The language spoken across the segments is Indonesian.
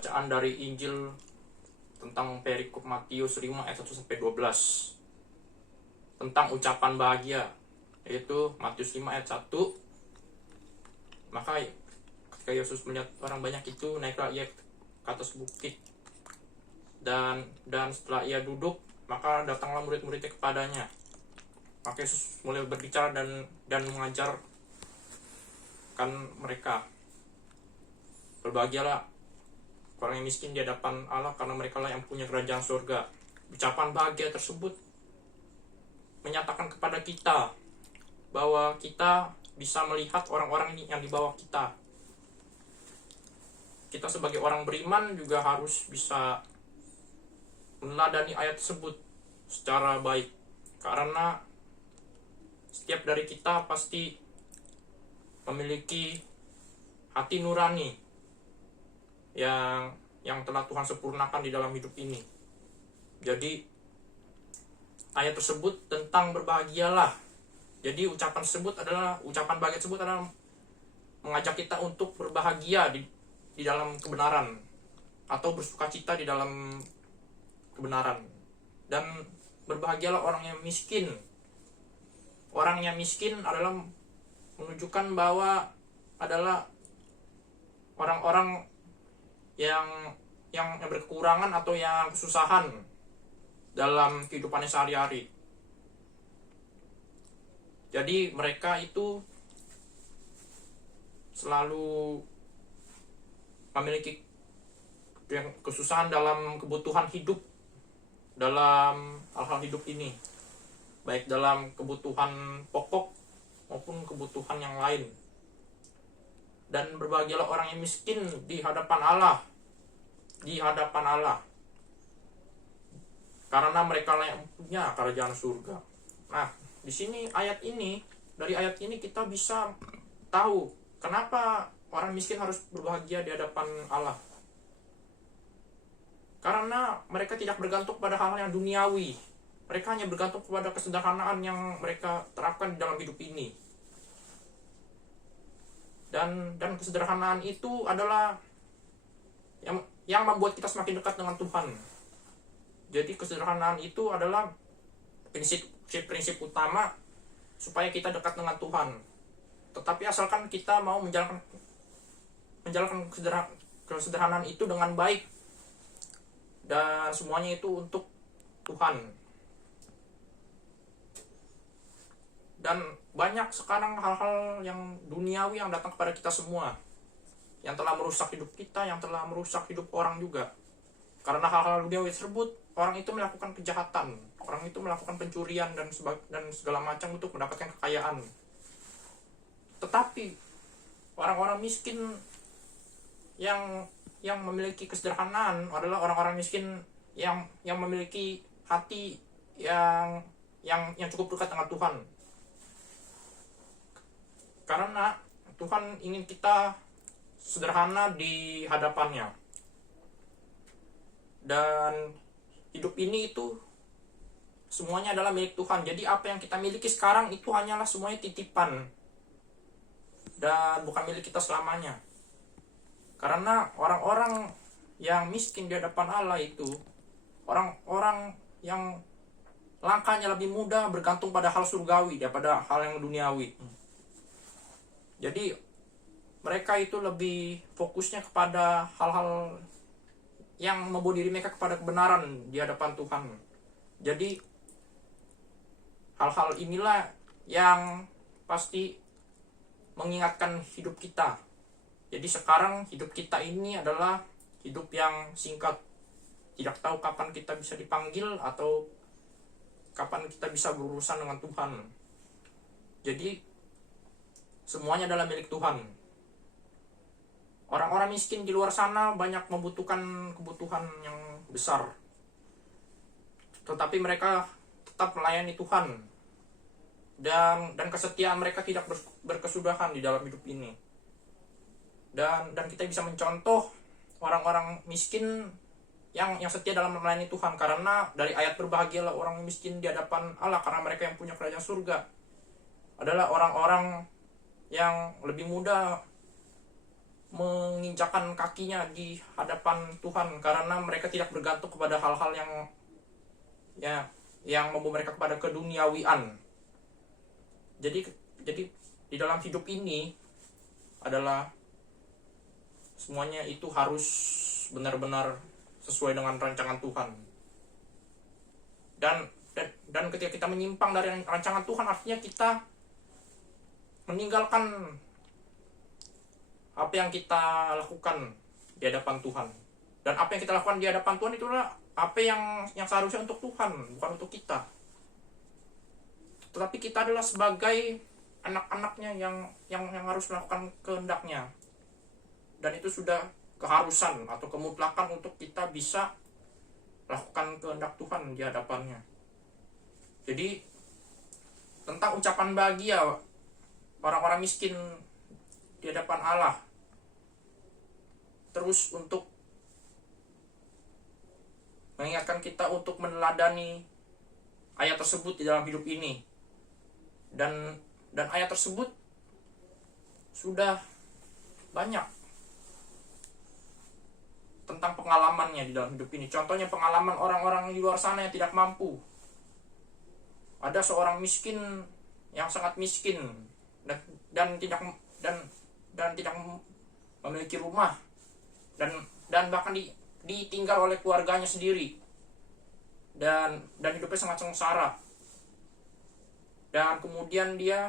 Bacaan dari Injil tentang perikop Matius 5 ayat 1-12 tentang ucapan bahagia, yaitu Matius 5 ayat 1. Maka ketika Yesus melihat orang banyak itu, naiklah ia ke atas bukit, dan setelah ia duduk, maka datanglah murid-muridnya kepadanya. Maka Yesus mulai berbicara dan mengajarkan mereka, berbahagialah orang yang miskin di hadapan Allah, karena mereka lah yang punya kerajaan surga. Ucapan bahagia tersebut menyatakan kepada kita bahwa kita bisa melihat orang-orang yang di bawah kita. Kita sebagai orang beriman juga harus bisa meneladani ayat tersebut secara baik, karena setiap dari kita pasti memiliki hati nurani yang telah Tuhan sempurnakan di dalam hidup ini. Jadi ayat tersebut tentang berbahagialah. Jadi ucapan bahagia tersebut adalah mengajak kita untuk berbahagia di dalam kebenaran, atau bersukacita di dalam kebenaran. Dan berbahagialah orang yang miskin. Orang yang miskin adalah menunjukkan bahwa adalah orang-orang yang berkekurangan atau yang kesusahan dalam kehidupannya sehari-hari. Jadi mereka itu selalu memiliki kesusahan dalam kebutuhan hidup, dalam hal-hal hidup ini, baik dalam kebutuhan pokok maupun kebutuhan yang lain. Dan berbahagialah orang yang miskin di hadapan Allah, karena mereka lah yang punya kerajaan surga. Nah, di sini dari ayat ini kita bisa tahu kenapa orang miskin harus berbahagia di hadapan Allah. Karena mereka tidak bergantung pada hal-hal yang duniawi. Mereka hanya bergantung kepada kesederhanaan yang mereka terapkan di dalam hidup ini. Dan kesederhanaan itu adalah yang membuat kita semakin dekat dengan Tuhan. Jadi kesederhanaan itu adalah prinsip utama supaya kita dekat dengan Tuhan. Tetapi asalkan kita mau menjalankan kesederhanaan itu dengan baik, dan semuanya itu untuk Tuhan. Dan banyak sekarang hal-hal yang duniawi yang datang kepada kita semua, yang telah merusak hidup kita, yang telah merusak hidup orang juga. Karena hal-hal duniawi tersebut, orang itu melakukan kejahatan, orang itu melakukan pencurian dan segala macam untuk mendapatkan kekayaan. Tetapi orang-orang miskin yang memiliki kesederhanaan adalah orang-orang miskin yang memiliki hati yang cukup dekat dengan Tuhan. Karena Tuhan ingin kita sederhana di hadapannya. Dan hidup ini itu semuanya adalah milik Tuhan. Jadi apa yang kita miliki sekarang itu hanyalah semuanya titipan, dan bukan milik kita selamanya. Karena orang-orang yang miskin di hadapan Allah itu orang-orang yang langkahnya lebih mudah bergantung pada hal surgawi daripada hal yang duniawi. Jadi mereka itu lebih fokusnya kepada hal-hal yang membawa diri mereka kepada kebenaran di hadapan Tuhan. Jadi hal-hal inilah yang pasti mengingatkan hidup kita. Jadi sekarang hidup kita ini adalah hidup yang singkat. Tidak tahu kapan kita bisa dipanggil atau kapan kita bisa berurusan dengan Tuhan. Jadi semuanya adalah milik Tuhan. Orang-orang miskin di luar sana banyak membutuhkan kebutuhan yang besar, tetapi mereka tetap melayani Tuhan, dan kesetiaan mereka tidak berkesudahan di dalam hidup ini. Dan kita bisa mencontoh orang-orang miskin yang setia dalam melayani Tuhan, karena dari ayat berbahagialah orang miskin di hadapan Allah, karena mereka yang punya kerajaan surga, adalah orang-orang yang lebih mudah menginjakan kakinya di hadapan Tuhan, karena mereka tidak bergantung kepada hal-hal yang membawa mereka kepada keduniawian. Jadi di dalam hidup ini adalah semuanya itu harus benar-benar sesuai dengan rancangan Tuhan. Dan ketika kita menyimpang dari rancangan Tuhan, artinya kita meninggalkan apa yang kita lakukan di hadapan Tuhan. Dan apa yang kita lakukan di hadapan Tuhan itulah apa yang seharusnya untuk Tuhan, bukan untuk kita. Tetapi kita adalah sebagai anak-anaknya yang harus melakukan kehendaknya. Dan itu sudah keharusan atau kemutlakan untuk kita bisa lakukan kehendak Tuhan di hadapannya. Jadi tentang ucapan bahagia orang-orang miskin di hadapan Allah, terus untuk mengingatkan kita untuk meneladani ayat tersebut di dalam hidup ini. Dan ayat tersebut sudah banyak tentang pengalamannya di dalam hidup ini. Contohnya pengalaman orang-orang di luar sana yang tidak mampu. Ada seorang miskin yang sangat miskin dan tidak memiliki rumah dan bahkan ditinggal oleh keluarganya sendiri, dan hidupnya sangat sengsara. Dan kemudian dia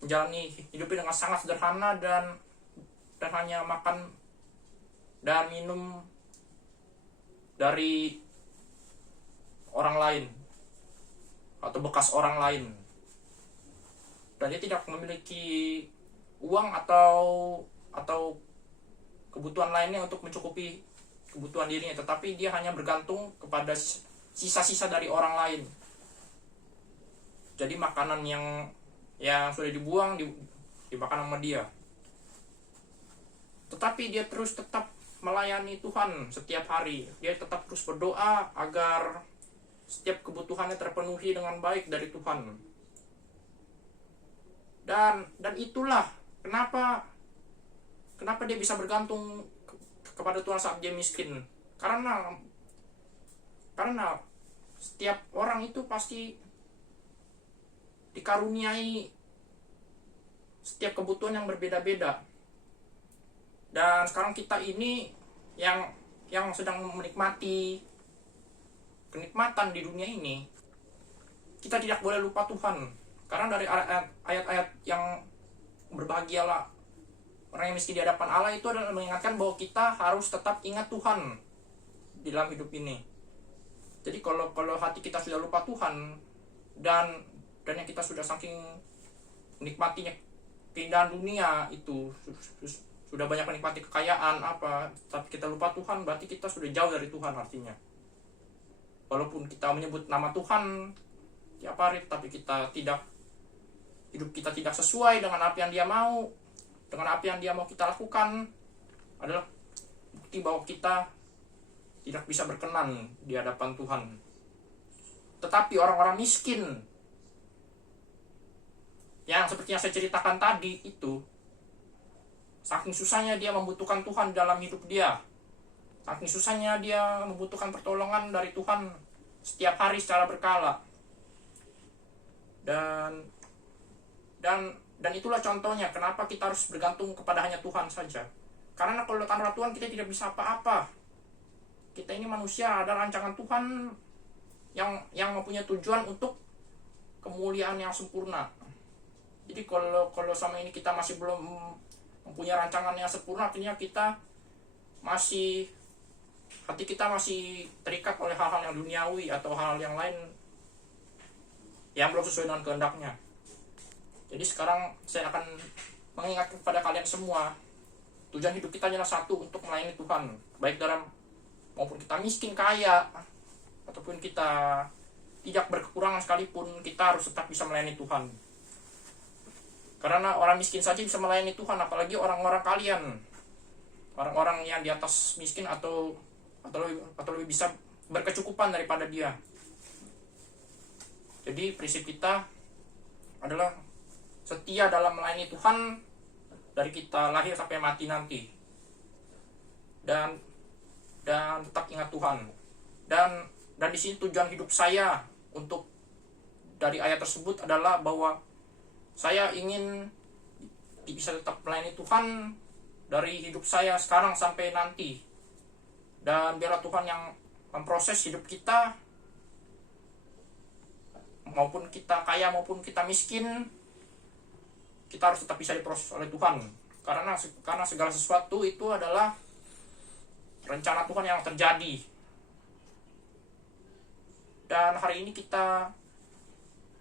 menjalani hidupnya dengan sangat sederhana dan hanya makan dan minum dari orang lain atau bekas orang lain. Dan dia tidak memiliki uang atau kebutuhan lainnya untuk mencukupi kebutuhan dirinya, tetapi dia hanya bergantung kepada sisa-sisa dari orang lain. Jadi makanan yang sudah dibuang dimakan sama dia. Tetapi dia terus tetap melayani Tuhan setiap hari. Dia tetap terus berdoa agar setiap kebutuhannya terpenuhi dengan baik dari Tuhan. Dan itulah kenapa dia bisa bergantung kepada Tuhan saat dia miskin. Karena setiap orang itu pasti dikaruniai setiap kebutuhan yang berbeda-beda. Dan sekarang kita ini yang sedang menikmati kenikmatan di dunia ini, kita tidak boleh lupa Tuhan. Karena dari ayat-ayat yang berbahagialah orang yang miskin di hadapan Allah itu adalah mengingatkan bahwa kita harus tetap ingat Tuhan di dalam hidup ini. Jadi kalau hati kita sudah lupa Tuhan dan yang kita sudah saking menikmatinya keindahan dunia itu, sudah banyak menikmati kekayaan tapi kita lupa Tuhan, berarti kita sudah jauh dari Tuhan artinya. Walaupun kita menyebut nama Tuhan tiap hari, tapi hidup kita tidak sesuai dengan apa yang Dia mau, dengan apa yang Dia mau kita lakukan, adalah bukti bahwa kita tidak bisa berkenan di hadapan Tuhan. Tetapi orang-orang miskin yang seperti yang saya ceritakan tadi itu, saking susahnya dia membutuhkan Tuhan dalam hidup dia, saking susahnya dia membutuhkan pertolongan dari Tuhan setiap hari secara berkala. Dan itulah contohnya kenapa kita harus bergantung kepada hanya Tuhan saja. Karena kalau tanpa Tuhan kita tidak bisa apa-apa. Kita ini manusia, ada rancangan Tuhan yang mempunyai tujuan untuk kemuliaan yang sempurna. Jadi kalau sama ini kita masih belum mempunyai rancangan yang sempurna, artinya hati kita masih terikat oleh hal-hal yang duniawi atau hal yang lain yang belum sesuai dengan kehendaknya. Jadi sekarang saya akan mengingatkan kepada kalian semua, tujuan hidup kita hanya satu, untuk melayani Tuhan, baik dalam maupun kita miskin kaya ataupun kita tidak berkekurangan sekalipun, kita harus tetap bisa melayani Tuhan. Karena orang miskin saja bisa melayani Tuhan, apalagi orang-orang kalian, orang-orang yang di atas miskin atau lebih bisa berkecukupan daripada dia. Jadi prinsip kita adalah setia dalam melayani Tuhan dari kita lahir sampai mati nanti. Dan tetap ingat Tuhan. Dan di sini tujuan hidup saya untuk dari ayat tersebut adalah bahwa saya ingin bisa tetap melayani Tuhan dari hidup saya sekarang sampai nanti. Dan biarlah Tuhan yang memproses hidup kita, maupun kita kaya maupun kita miskin, kita harus tetap bisa diproses oleh Tuhan. Karena segala sesuatu itu adalah rencana Tuhan yang terjadi. Dan hari ini kita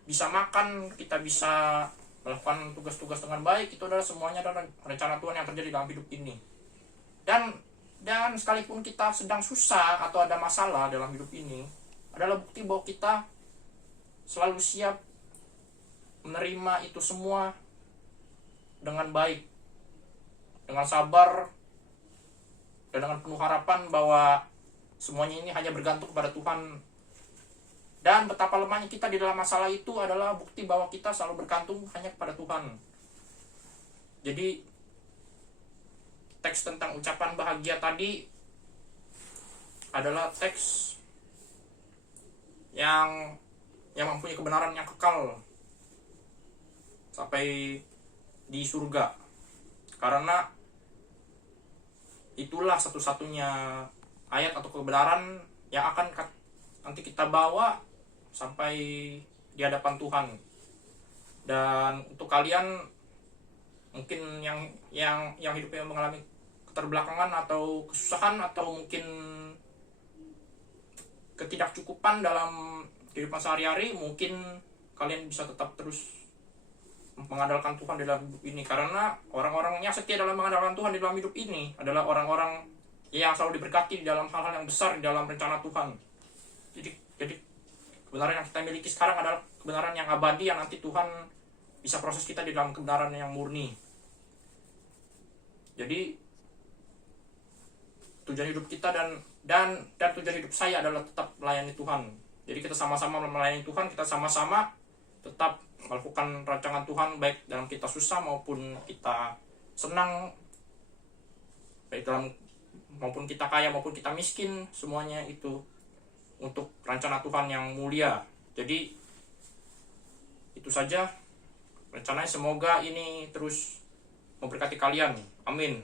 bisa makan, kita bisa melakukan tugas-tugas dengan baik, itu adalah semuanya adalah rencana Tuhan yang terjadi dalam hidup ini. Dan sekalipun kita sedang susah atau ada masalah dalam hidup ini, adalah bukti bahwa kita selalu siap menerima itu semua dengan baik, dengan sabar, dan dengan penuh harapan bahwa semuanya ini hanya bergantung kepada Tuhan. Dan betapa lemahnya kita di dalam masalah itu adalah bukti bahwa kita selalu bergantung hanya kepada Tuhan. Jadi teks tentang ucapan bahagia tadi adalah teks yang mempunyai kebenaran yang kekal sampai di surga. Karena itulah satu-satunya ayat atau kebenaran yang akan nanti kita bawa sampai di hadapan Tuhan. Dan untuk kalian mungkin yang hidupnya mengalami keterbelakangan atau kesusahan atau mungkin ketidakcukupan dalam kehidupan sehari-hari, mungkin kalian bisa tetap terus mengandalkan Tuhan dalam hidup ini. Karena orang-orang yang setia dalam mengandalkan Tuhan di dalam hidup ini adalah orang-orang yang selalu diberkati di dalam hal-hal yang besar di dalam rencana Tuhan. Jadi kebenaran yang kita miliki sekarang adalah kebenaran yang abadi, yang nanti Tuhan bisa proses kita di dalam kebenaran yang murni. Jadi tujuan hidup kita dan tujuan hidup saya adalah tetap melayani Tuhan. Jadi kita sama-sama melayani Tuhan, kita sama-sama tetap melakukan rancangan Tuhan, baik dalam kita susah maupun kita senang, baik dalam maupun kita kaya maupun kita miskin, semuanya itu untuk rencana Tuhan yang mulia. Jadi itu saja rencananya, semoga ini terus memberkati kalian. Amin.